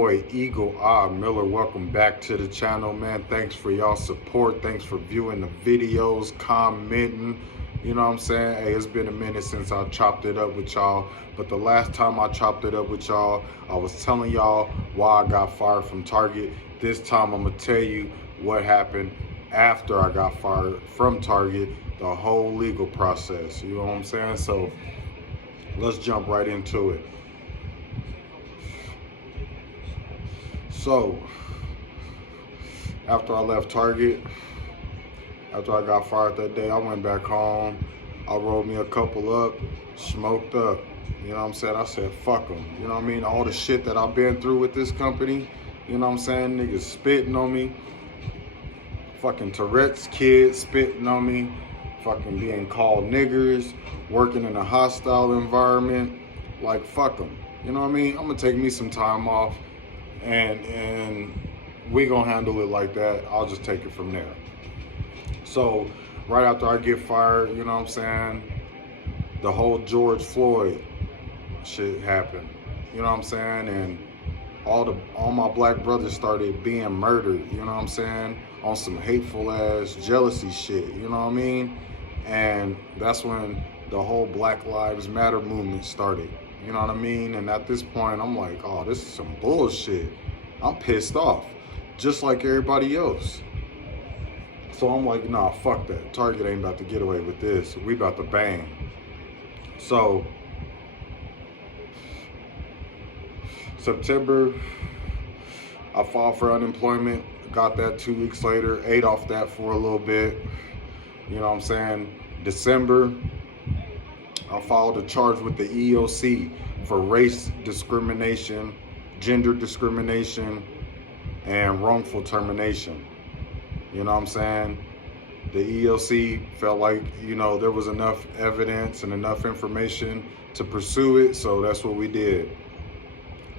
boy Eagle Eye Miller. Welcome back to the channel, man. Thanks for y'all support. Thanks for viewing the videos, commenting. You know what I'm saying? Hey, it's been a minute since I chopped it up with y'all. But the last time I chopped it up with y'all, I was telling y'all why I got fired from Target. This time I'm gonna tell you what happened after I got fired from Target, the whole legal process. You know what I'm saying? So let's jump right into it. So, after I left Target, after I got fired that day, I went back home. I rolled me a couple up, smoked up. You know what I'm saying? I said, fuck them. You know what I mean? All the shit that I've been through with this company, you know what I'm saying? Niggas spitting on me. Fucking Tourette's kids spitting on me. Fucking being called niggers. Working in a hostile environment. Like, fuck them. You know what I mean? I'm gonna take me some time off. And we gonna handle it like that. I'll just take it from there. So right after I get fired, you know what I'm saying, the whole George Floyd shit happened. You know what I'm saying? And all my black brothers started being murdered, you know what I'm saying, on some hateful ass jealousy shit, you know what I mean? And that's when the whole Black Lives Matter movement started. You know what I mean? And at this point, I'm like, oh, this is some bullshit. I'm pissed off, just like everybody else. So I'm like, nah, fuck that. Target ain't about to get away with this. We about to bang. So September, I filed for unemployment. Got that 2 weeks later. Ate off that for a little bit. You know what I'm saying? December, I filed a charge with the EOC for race discrimination, gender discrimination, and wrongful termination. You know what I'm saying? The EOC felt like, you know, there was enough evidence and enough information to pursue it, so that's what we did.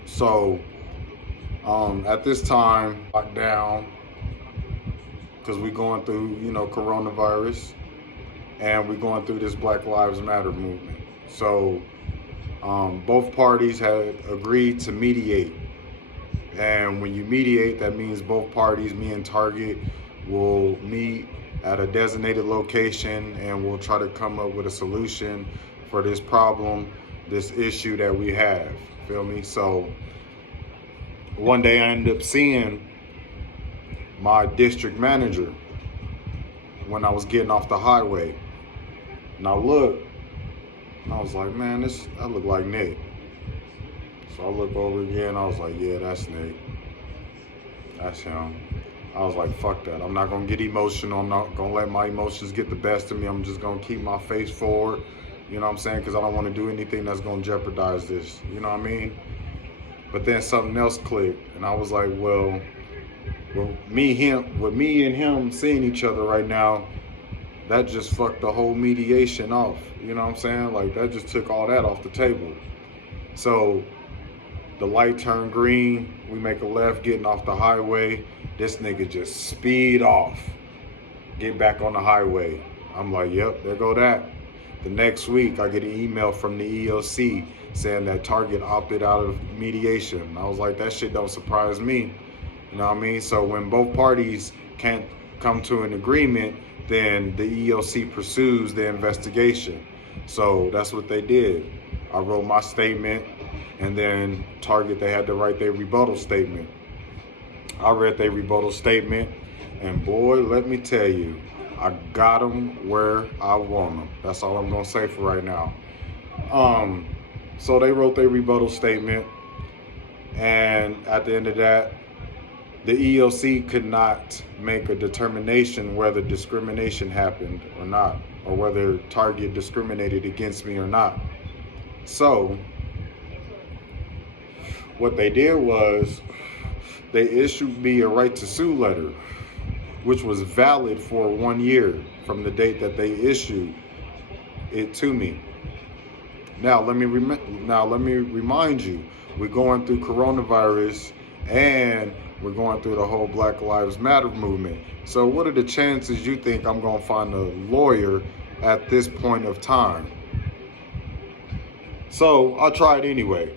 So at this time, locked down, because we're going through, you know, coronavirus, and we're going through this Black Lives Matter movement. So both parties had agreed to mediate. And when you mediate, that means both parties, me and Target, will meet at a designated location and we'll try to come up with a solution for this problem, this issue that we have. Feel me? So one day I ended up seeing my district manager when I was getting off the highway. And I looked, and I was like, man, I look like Nick. So I look over again, I was like, yeah, that's Nick. That's him. I was like, fuck that. I'm not gonna get emotional. I'm not gonna let my emotions get the best of me. I'm just gonna keep my face forward. You know what I'm saying? Because I don't want to do anything that's gonna jeopardize this. You know what I mean? But then something else clicked, and I was like, well, with me and him seeing each other right now, that just fucked the whole mediation off. You know what I'm saying? Like, that just took all that off the table. So the light turned green. We make a left, getting off the highway. This nigga just speed off, get back on the highway. I'm like, yep, there go that. The next week, I get an email from the EOC saying that Target opted out of mediation. I was like, that shit don't surprise me. You know what I mean? So when both parties can't come to an agreement, then the EOC pursues the investigation. So that's what they did. I wrote my statement, and then Target, they had to write their rebuttal statement. I read their rebuttal statement, and boy, let me tell you, I got them where I want them. That's all I'm gonna say for right now. So they wrote their rebuttal statement, and at the end of that, the EOC could not make a determination whether discrimination happened or not, or whether Target discriminated against me or not. So what they did was they issued me a right to sue letter, which was valid for 1 year from the date that they issued it to me. Now let me remind you, we're going through coronavirus and we're going through the whole Black Lives Matter movement. So what are the chances you think I'm gonna find a lawyer at this point of time? So I tried anyway.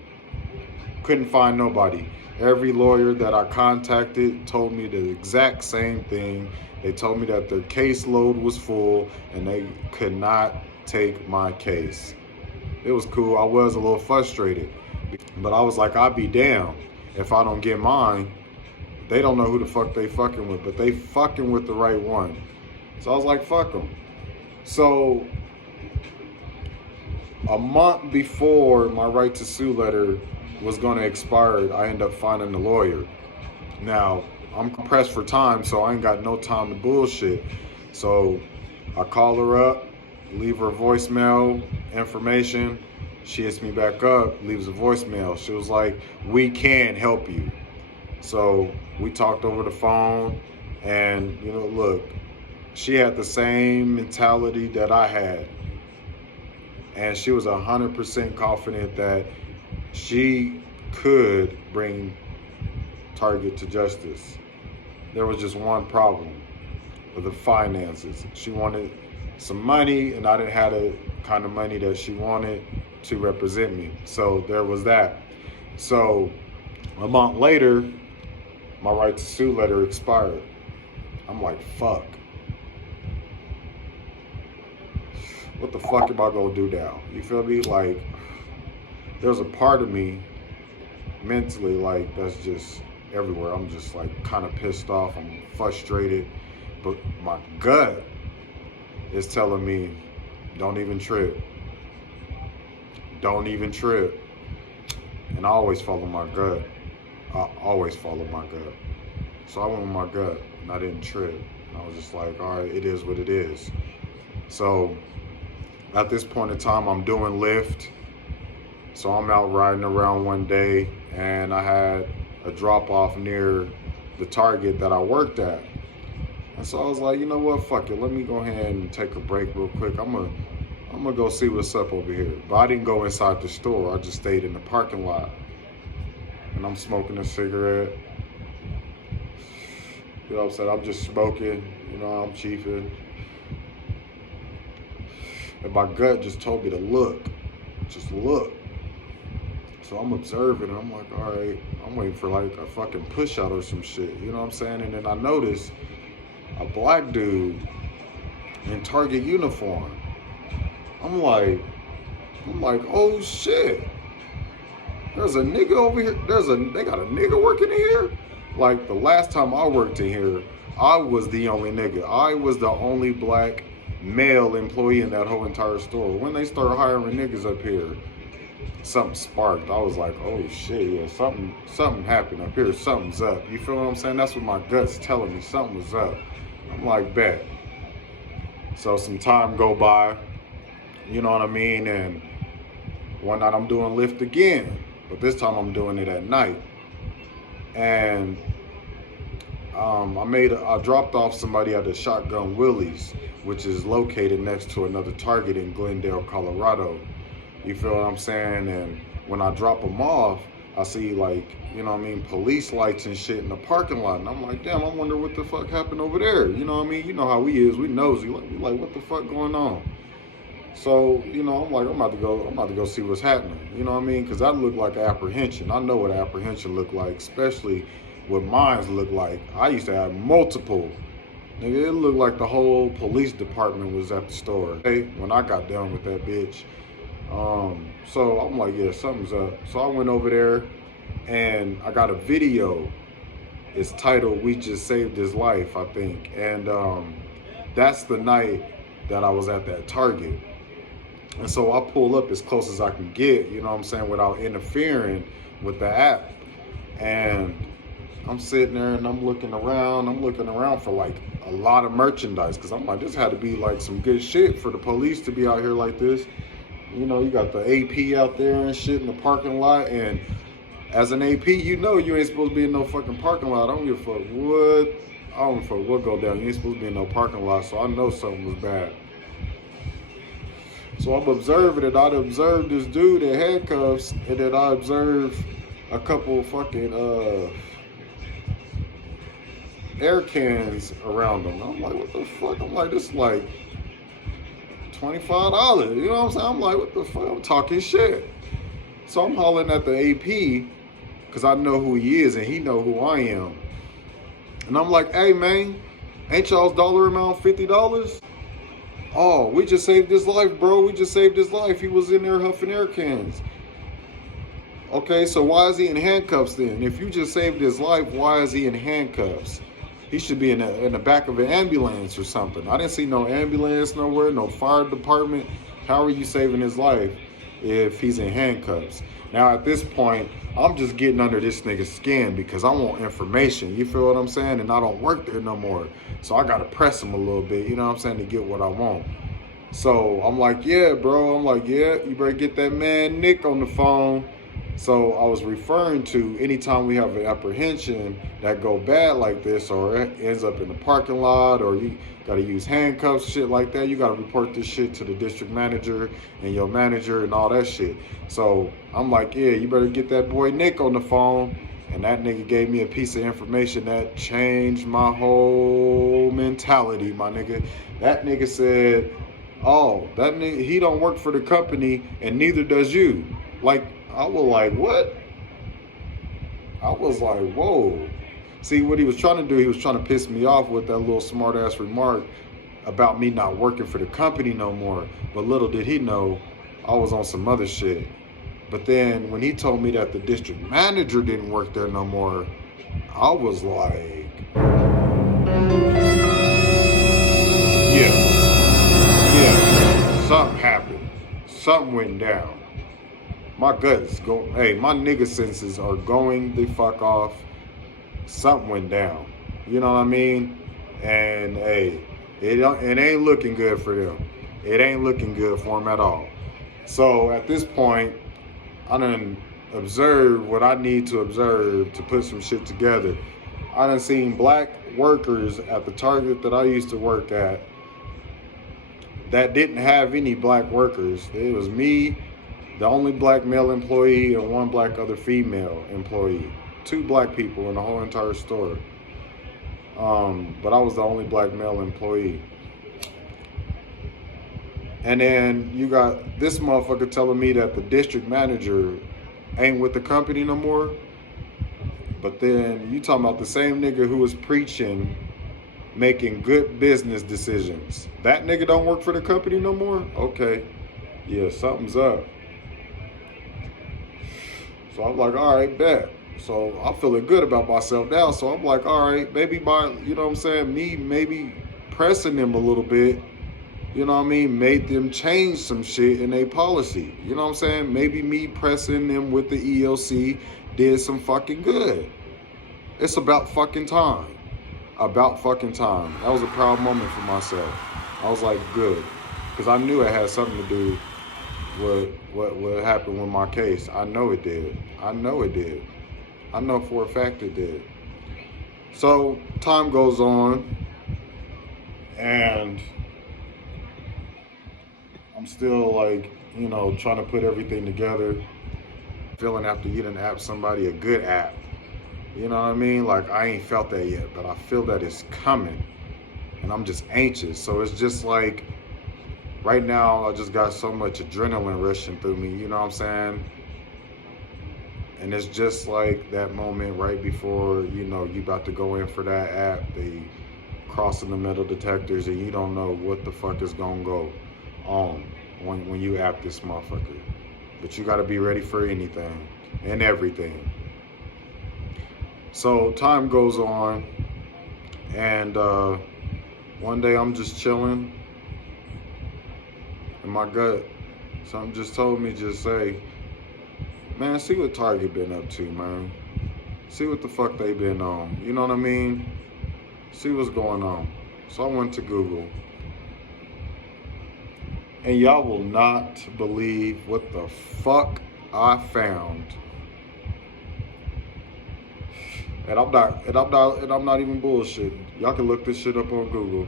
Couldn't find nobody. Every lawyer that I contacted told me the exact same thing. They told me that their caseload was full and they could not take my case. It was cool. I was a little frustrated, but I was like, I'll be damned if I don't get mine. They don't know who the fuck they fucking with, but they fucking with the right one. So I was like, fuck them. So a month before my right to sue letter was going to expire, I ended up finding a lawyer. Now, I'm pressed for time, so I ain't got no time to bullshit. So I call her up, leave her voicemail information. She hits me back up, leaves a voicemail. She was like, we can help you. So we talked over the phone, and look, she had the same mentality that I had. And she was 100% confident that she could bring Target to justice. There was just one problem with the finances. She wanted some money, and I didn't have the kind of money that she wanted to represent me. So there was that. So a month later, my right to sue letter expired. I'm like, fuck. What the fuck am I gonna do now? You feel me? Like, there's a part of me mentally, like, that's just everywhere. I'm just like kind of pissed off. I'm frustrated. But my gut is telling me, don't even trip. Don't even trip. And I always follow my gut. I always follow my gut. So I went with my gut and I didn't trip. And I was just like, all right, it is what it is. So at this point in time, I'm doing Lyft. So I'm out riding around one day and I had a drop off near the Target that I worked at. And so I was like, you know what, fuck it. Let me go ahead and take a break real quick. I'm gonna go see what's up over here. But I didn't go inside the store. I just stayed in the parking lot. And I'm smoking a cigarette. You know what I'm saying? I'm just smoking. I'm chiefing. And my gut just told me to look. Just look. So I'm observing, and I'm like, all right, I'm waiting for like a fucking push out or some shit. You know what I'm saying? And then I noticed a black dude in Target uniform. I'm like, oh shit. There's a nigga over here. They got a nigga working in here? Like the last time I worked in here, I was the only nigga. I was the only black male employee in that whole entire store. When they started hiring niggas up here, something sparked. I was like, oh shit, yeah, something happened up here. Something's up. You feel what I'm saying? That's what my gut's telling me. Something was up. I'm like, bet. So some time go by, you know what I mean? And one night I'm doing Lyft again, but this time I'm doing it at night. And I dropped off somebody at the Shotgun Willie's, which is located next to another Target in Glendale, Colorado. You feel what I'm saying? And when I drop them off, I see like, police lights and shit in the parking lot. And I'm like, damn, I wonder what the fuck happened over there. You know what I mean? You know how we is, we nosy. We like, what the fuck going on? So, I'm like, I'm about to go see what's happening. You know what I mean? Because that looked like apprehension. I know what apprehension looked like, especially what mines look like. I used to have multiple. Nigga, it looked like the whole police department was at the store. Hey, when I got done with that bitch. So I'm like, yeah, something's up. So I went over there and I got a video. It's titled, We Just Saved His Life, I think. And that's the night that I was at that Target. And so I pull up as close as I can get, you know what I'm saying, without interfering with the app. And I'm sitting there and I'm looking around for like a lot of merchandise. Cause I'm like, this had to be like some good shit for the police to be out here like this. You got the AP out there and shit in the parking lot. And as an AP, you ain't supposed to be in no fucking parking lot. I don't give a fuck what. I don't give a fuck what go down. You ain't supposed to be in no parking lot. So I know something was bad. So I'm observing it. I'd observed this dude in handcuffs, and then I observed a couple fucking air cans around him. I'm like, what the fuck? I'm like, this is like $25. You know what I'm saying? I'm like, what the fuck? I'm talking shit. So I'm hollering at the AP, because I know who he is and he know who I am. And I'm like, hey man, ain't y'all's dollar amount $50? Oh, we just saved his life, bro. We just saved his life. He was in there huffing air cans. Okay, so why is he in handcuffs then? If you just saved his life, why is he in handcuffs? He should be in the back of an ambulance or something. I didn't see no ambulance nowhere, no fire department. How are you saving his life if he's in handcuffs? Now at this point, I'm just getting under this nigga's skin because I want information. You feel what I'm saying? And I don't work there no more. So I gotta press him a little bit, you know what I'm saying, to get what I want. So I'm like, yeah, bro. I'm like, yeah, you better get that man Nick on the phone. So I was referring to anytime we have an apprehension that go bad like this, or it ends up in the parking lot, or you got to use handcuffs, shit like that, you got to report this shit to the district manager and your manager and all that shit. So I'm like, yeah, you better get that boy Nick on the phone. And that nigga gave me a piece of information that changed my whole mentality, my nigga. That nigga said, oh, that nigga, he don't work for the company and neither does you. Like, I was like, what? I was like, whoa. See, what he was trying to do, he was trying to piss me off with that little smart ass remark about me not working for the company no more. But little did he know, I was on some other shit. But then when he told me that the district manager didn't work there no more, I was like, yeah, something happened. Something went down. My guts go, hey, my nigga senses are going the fuck off. Something went down. You know what I mean? And hey, it ain't looking good for them. It ain't looking good for them at all. So at this point, I done observed what I need to observe to put some shit together. I done seen black workers at the Target that I used to work at that didn't have any black workers. It was me, the only black male employee, and one black other female employee. 2 black people in the whole entire store. But I was the only black male employee. And then you got this motherfucker telling me that the district manager ain't with the company no more. But then you talking about the same nigga who was preaching making good business decisions. That nigga don't work for the company no more? Okay. Yeah, something's up. So I'm like, all right, bet. So I'm feeling good about myself now. So I'm like, all right, maybe by, you know what I'm saying, me maybe pressing them a little bit, you know what I mean, made them change some shit in their policy. You know what I'm saying? Maybe me pressing them with the ELC did some fucking good. It's about fucking time. About fucking time. That was a proud moment for myself. I was like, good. Because I knew it had something to do with what happened with my case. I know it did. I know it did. I know for a fact it did. So time goes on, and I'm still like, you know, trying to put everything together. Feeling after you done app somebody a good app. You know what I mean? Like, I ain't felt that yet, but I feel that it's coming. And I'm just anxious. So it's just like, right now, I just got so much adrenaline rushing through me. You know what I'm saying? And it's just like that moment right before, you know, you about to go in for that app. They crossing the metal detectors and you don't know what the fuck is gonna go on when you app this motherfucker. But you gotta be ready for anything and everything. So time goes on, and one day I'm just chilling, and my gut, something just told me, just say, man, see what Target been up to, man. See what the fuck they been on. You know what I mean? See what's going on. So I went to Google. And y'all will not believe what the fuck I found. And I'm not even bullshitting. Y'all can look this shit up on Google.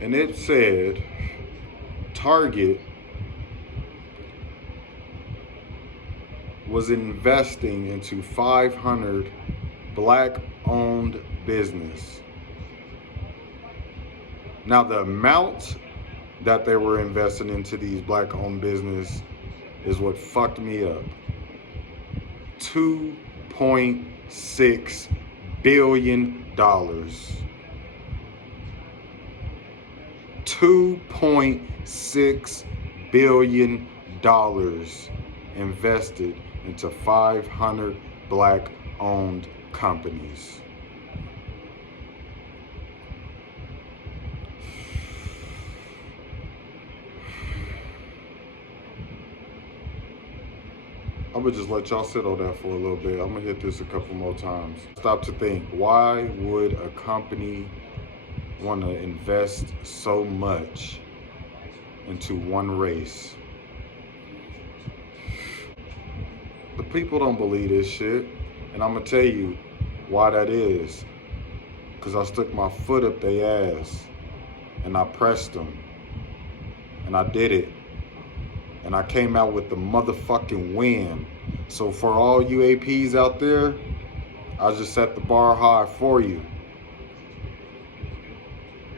And it said Target was investing into 500 black-owned business. Now the amount that they were investing into these black-owned business is what fucked me up. $2.6 billion. $2.6 billion invested into 500 black-owned companies. I'm gonna just let y'all sit on that for a little bit. I'm gonna hit this a couple more times. Stop to think, why would a company want to invest so much into one race? The people don't believe this shit, and I'm gonna tell you why that is. Because I stuck my foot up their ass, and I pressed them, and I did it, and I came out with the motherfucking win. So for all you APs out there, I just set the bar high for you.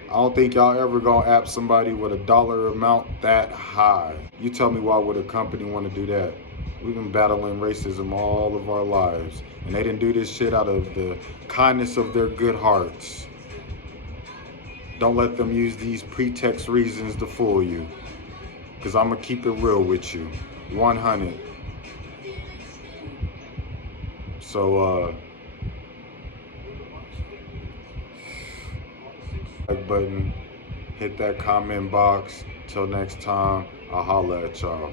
I don't think y'all ever gonna app somebody with a dollar amount that high. You tell me, why would a company want to do that? We've been battling racism all of our lives, and they didn't do this shit out of the kindness of their good hearts. Don't let them use these pretext reasons to fool you, because I'm gonna keep it real with you, 100. So like button, hit that comment box. Till next time, I'll holla at y'all.